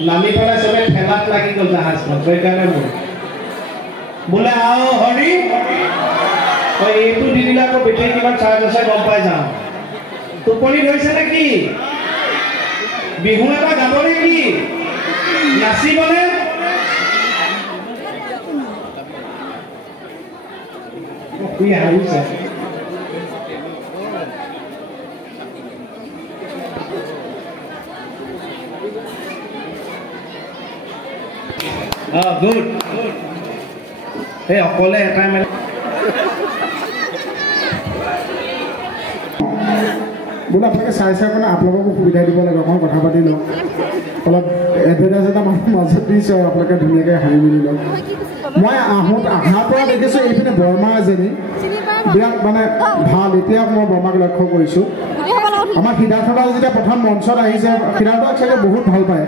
নামি পেলাই চবে ঠেলাত লাগি গ'ল জাহাজখন সেইকাৰণে বোলে আও হৰি এইটো দি দিলে আকৌ বেটেৰী কিমান চাৰ্জ আছে গম পাই যাওঁ টোপনি ধৰিছে নেকি বিহু এটা গাব নেকি নাচিবনে শুই হাৰিছে গুড এই অকলে এটাই মানে বোলে আপোনালোকে চাই মানে আপোনালোককো সুবিধা দিব লাগে অকণ কথা পাতি লওক অলপ এডভাৰটাইজ এটা মানুহৰ মাজত দিছোঁ আৰু আপোনালোকে ধুনীয়াকৈ হাঁহি মেলি লওক মই অহাৰ পৰা দেখিছোঁ এইপিনে বৰমা এজনী বিৰাট মানে ভাল এতিয়া মই বৰমাক লক্ষ্য কৰিছোঁ আমাৰ সিদ্ধাৰ্থদাল যেতিয়া প্ৰথম মঞ্চত আহিছে সিদ্ধাৰ্থদাক চাগে বহুত ভাল পায়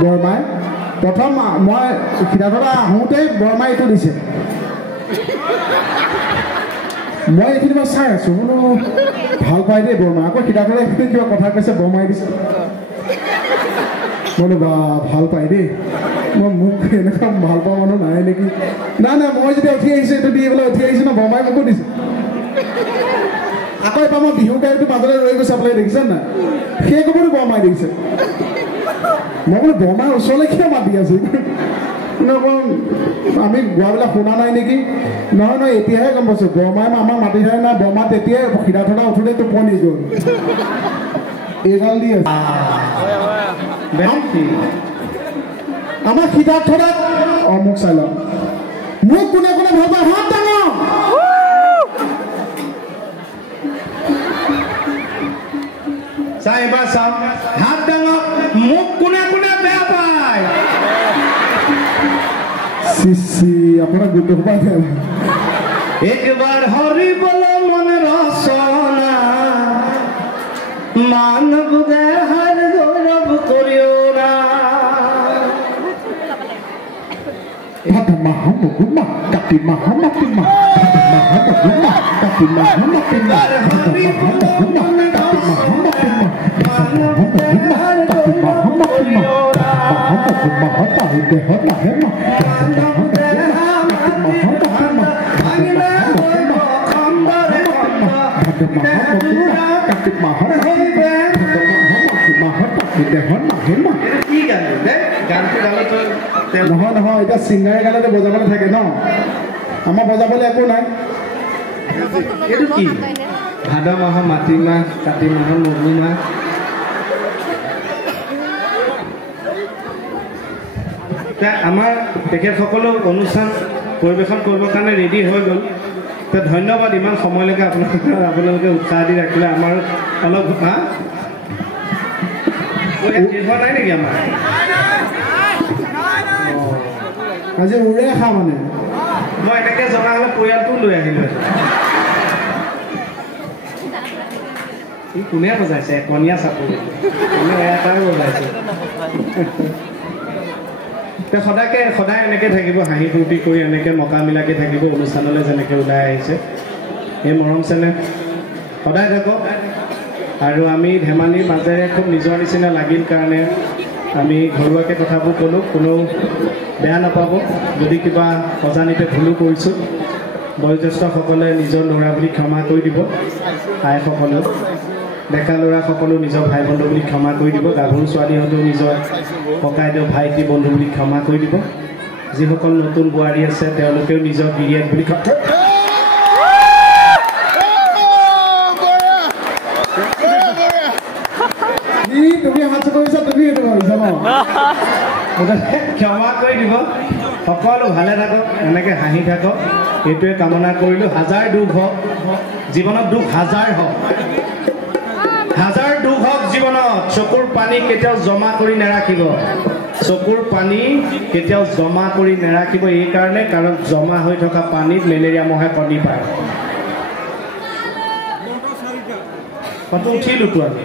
বৰমাই প্ৰথম মই সিদ্ধাৰ্থদা আহোঁতেই বৰমাই এইটো দিছে মই এইখিনি মই চাই আছোঁ বোলো ভাল পাই দেই বৰমা আকৌ সিদ্ধাৰ্থদা এইখিনি কিবা কথা কৈছে বৰমাই দিছে বোলো বা ভাল পাই দেই মই মোক এনেকুৱা ভাল পোৱা মানুহ নাই নেকি নাই মই যেতিয়া উঠি আহিছোঁ এইটো দি পেলাই উঠি আহিছোঁ ন বৰমাই মোকো দিছে আকৌ এবাৰ মই বিহু গাড়ীটো মাজতে ৰৈ গৈছে আপোনালোকে দেখিছে নাই সেই ক'বলৈ বৰমাই দেখিছে মই বোলো বৰমাৰ ওচৰলৈ কিয় মাতি আছোঁ আমি গোৱাবিলাক শুনা নাই নেকি নহয় এতিয়াহে গম পাইছোঁ বৰমাই আমাক মাতি থাকে না বৰমা তেতিয়াই সিদ্ধাৰ্থদা উঠোঁতে টোপনি গ'ল এইডাল দি আছে আমাৰ সিদ্ধাৰ্থদা মোক চাই লওক মোক কোনে কোনে ভাল পায় হাত ডাঙৰ চাই এবাৰ চাওক হাত ডাঙৰ মোক কোনে কোনে বেয়া পায় চিচি আপোনাৰ গুড পাই একবাৰ হৰিবল মনে ৰচনা মানৱ দেহাৰ গৌৰৱ কৰিও না মাহ মগুমা কাতি মাহ মাতিমা মাহ মগুমা কাতি মাহ মাতিমা নহয় এতিয়া ছিংগাৰে গানতে বজাবলৈ থাকে ন আমাৰ বজাবলৈ একো নাই এইটো কি ভাদ মাহৰ মাটিমাহ কাতি মাহৰ মগুমাহ আমাৰ তেখেতসকলো অনুষ্ঠান পৰিৱেশন কৰিবৰ কাৰণে ৰেডি হৈ গ'ল ধন্যবাদ ইমান সময়লৈকে আপোনালোকে উৎসাহ দি ৰাখিলে আমাৰ অলপ নিৰ্ভৰ নাই নেকি আমাৰ আজি উৰে খা মানে মই এনেকৈ জনা হ'লে পৰিয়ালটোও লৈ আহিলোঁ ই কোনে বজাইছে কণীয়া চাপৰি এটাই বজাইছে সদায় এনেকৈ থাকিব হাঁহি ফূৰ্তি কৰি এনেকৈ মকামিলাকৈ থাকিব অনুষ্ঠানলৈ যেনেকৈ ওলাই আহিছে এই মৰম চেনেহ সদায় থাকক আৰু আমি ধেমালিৰ মাজেৰে খুব নিজৰ নিচিনা লাগিল কাৰণে আমি ঘৰুৱাকৈ কথাবোৰ ক'লোঁ কোনো বেয়া নাপাব যদি কিবা অজানিতে ভুলো কৰিছোঁ বয়োজ্যেষ্ঠসকলে নিজৰ ল'ৰা বুলি ক্ষমা কৰি দিব আইসকলেও ডেকা ল'ৰাসকলো নিজৰ ভাই বন্ধু বুলি ক্ষমা কৰি দিব গাভৰু ছোৱালীহঁতেও নিজৰ ককাইদেউ ভাইটি বন্ধু বুলি ক্ষমা কৰি দিব যিসকল নতুন বোৱাৰী আছে তেওঁলোকেও নিজৰ গিৰিয়েক বুলি তুমি হাত কৰিছা তুমি এইটো ভাবিছা ন ক্ষমা কৰি দিব সকলো ভালে থাকক এনেকৈ হাঁহি থাকক এইটোৱে কামনা কৰিলোঁ হাজাৰ দুখ হওক জীৱনত দুখ হাজাৰ হওক হাজাৰ দুখ হওক জীৱনত চকুৰ পানী কেতিয়াও জমা কৰি নাৰাখিব চকুৰ পানী কেতিয়াও জমা কৰি নাৰাখিব এইকাৰণে কাৰণ জমা হৈ থকা পানীত মেলেৰিয়া মহে কণী পাৰে কত উঠিলোঁতো আমি